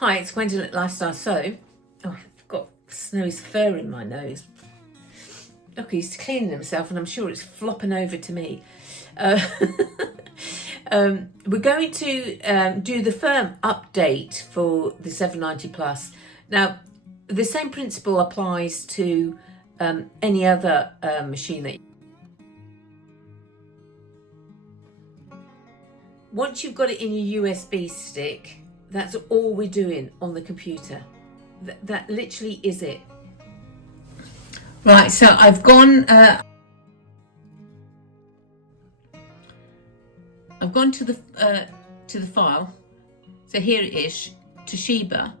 Hi, it's Gwendolyn at Lifestyle Sew. Oh, I've got Snowy's fur in my nose. Look, he's cleaning himself and I'm sure it's flopping over to me. We're going to do the firm update for the 790 Plus. Now, the same principle applies to any other machine that once you've got it in your USB stick, that's all we're doing on the computer. That literally is it. Right, so I've gone to the file. So here it is, Toshiba.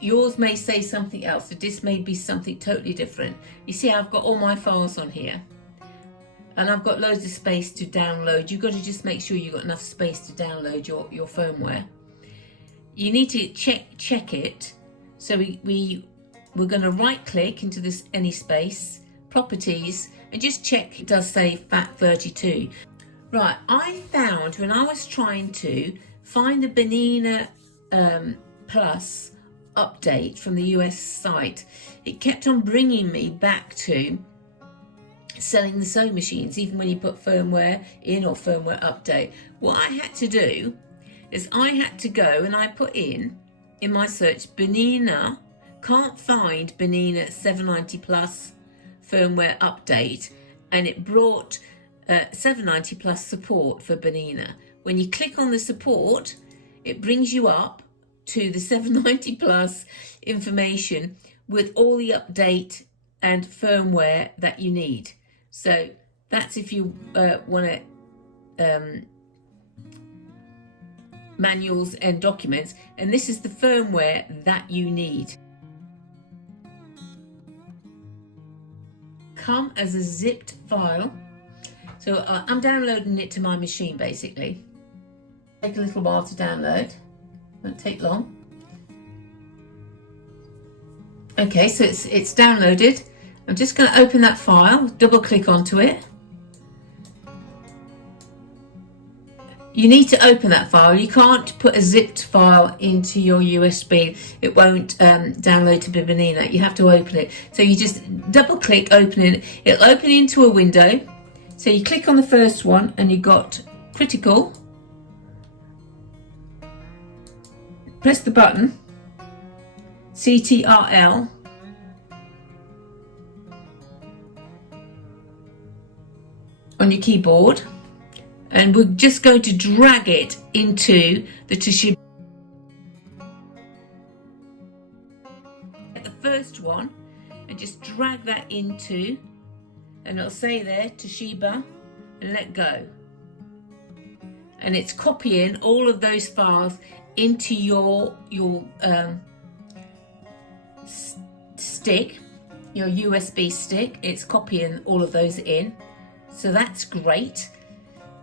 Yours may say something else, so this may be something totally different. You see, I've got all my files on here. And I've got loads of space to download. You've got to just make sure you've got enough space to download your firmware. You need to check it. So we're going to right click into this any space, properties, and just check it does say FAT32. Right, I found when I was trying to find the Bernina Plus update from the US site, it kept on bringing me back to selling the sewing machines, even when you put firmware in or firmware update. What I had to do is I had to go and I put in my search Bernina, can't find Bernina 790 Plus firmware update, and it brought 790 Plus support for Bernina. When you click on the support, it brings you up to the 790 Plus information with all the update and firmware that you need. So that's if you want to manuals and documents, and this is the firmware that you need. Come as a zipped file. So I'm downloading it to my machine basically. Take a little while to download, won't take long. Okay, so it's downloaded. I'm just going to open that file, double click onto it. You need to open that file. You can't put a zipped file into your USB. It won't download to Bernina. You have to open it. So you just double click, open it. It'll open into a window. So you click on the first one and you got critical. Press the button, CTRL. On your keyboard, and we're just going to drag it into the Toshiba. The first one, and just drag that into, and it'll say there Toshiba, and let go. And it's copying all of those files into your stick, your USB stick. It's copying all of those in. So that's great.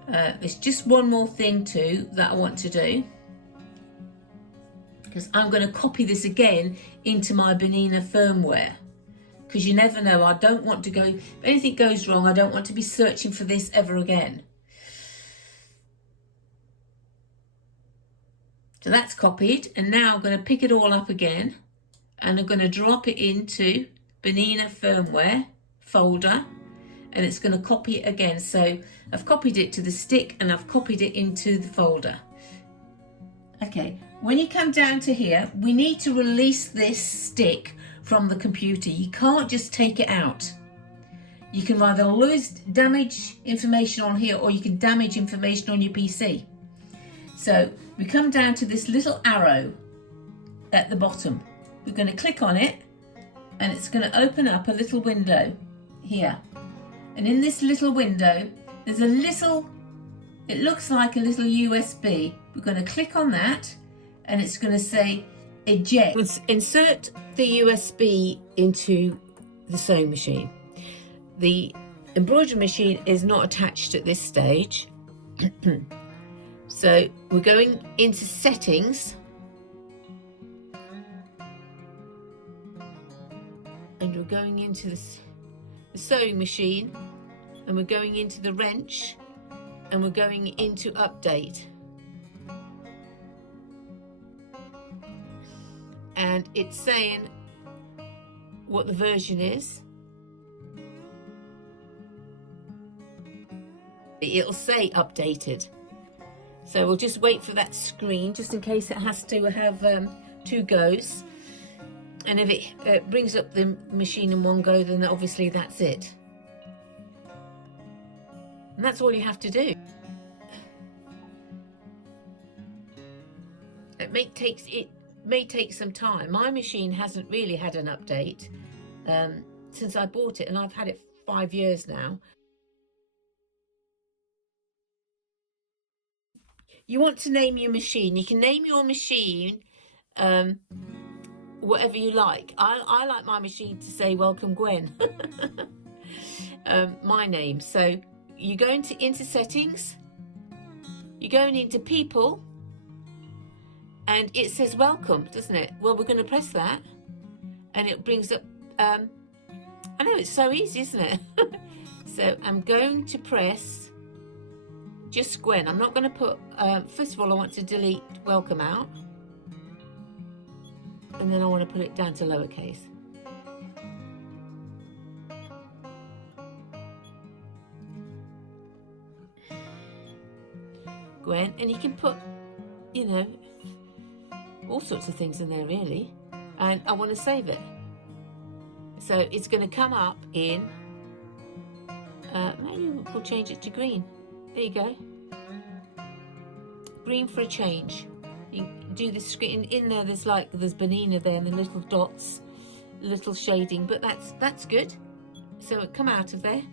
There's just one more thing too that I want to do, because I'm going to copy this again into my Bernina firmware, because you never know. I don't want to go, if anything goes wrong, I don't want to be searching for this ever again. So that's copied, and now I'm going to pick it all up again and I'm going to drop it into Bernina firmware folder. And it's going to copy it again. So I've copied it to the stick and I've copied it into the folder. Okay, when you come down to here, we need to release this stick from the computer. You can't just take it out. You can either damage information on here, or you can damage information on your PC. So we come down to this little arrow at the bottom. We're going to click on it and it's going to open up a little window here. And in this little window, there's a little, it looks like a little USB. We're going to click on that and it's going to say eject. Let's insert the USB into the sewing machine. The embroidery machine is not attached at this stage. So we're going into settings. And we're going into the sewing machine, and we're going into the wrench, and we're going into update. and it's saying what the version is. It'll say updated. So we'll just wait for that screen, just in case it has to have 2 goes. And if it brings up the machine in 1 go, then obviously that's it. And that's all you have to do. It may take some time. My machine hasn't really had an update since I bought it, and I've had it 5 years now. You want to name your machine. You can name your machine whatever you like. I like my machine to say welcome Gwen. My name. So you go into settings, you're going into people, and it says welcome, doesn't it? Well, we're going to press that and it brings up I know, it's so easy, isn't it? So I'm going to press just Gwen. I'm not going to put first of all I want to delete welcome out, and then I want to put it down to lowercase. Gwen, and you can put, you know, all sorts of things in there really. And I want to save it, so it's going to come up in maybe we'll change it to green. There you go, green for a change. You do the screen in there. There's Bernina there and the little dots, little shading, but that's good. So it come out of there.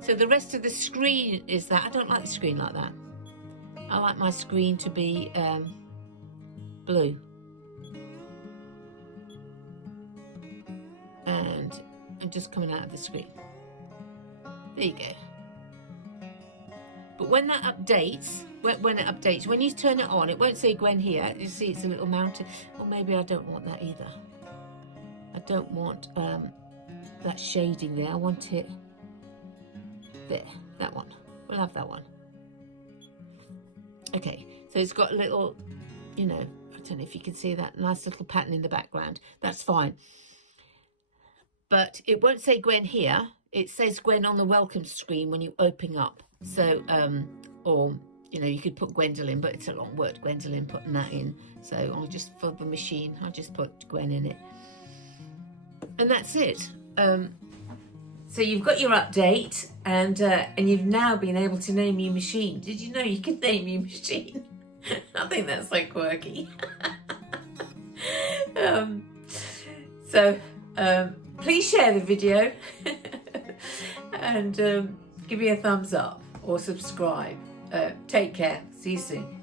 So the rest of the screen is that. I don't like the screen like that. I like my screen to be blue. And I'm just coming out of the screen. There you go. But when that updates, when you turn it on, it won't say Gwen here. You see it's a little mountain. Or maybe I don't want that either. I don't want that shading there. I want it there, that one. We'll have that one. Okay, so it's got a little, you know, I don't know if you can see that nice little pattern in the background. That's fine. But it won't say Gwen here. It says Gwen on the welcome screen when you open up. So, or, you know, you could put Gwendolyn, but it's a long word, Gwendolyn, putting that in. So I'll just, for the machine, I'll just put Gwen in it. And that's it. So you've got your update, and you've now been able to name your machine. Did you know you could name your machine? I think that's so quirky. Please share the video and give me a thumbs up or subscribe. Take care. See you soon.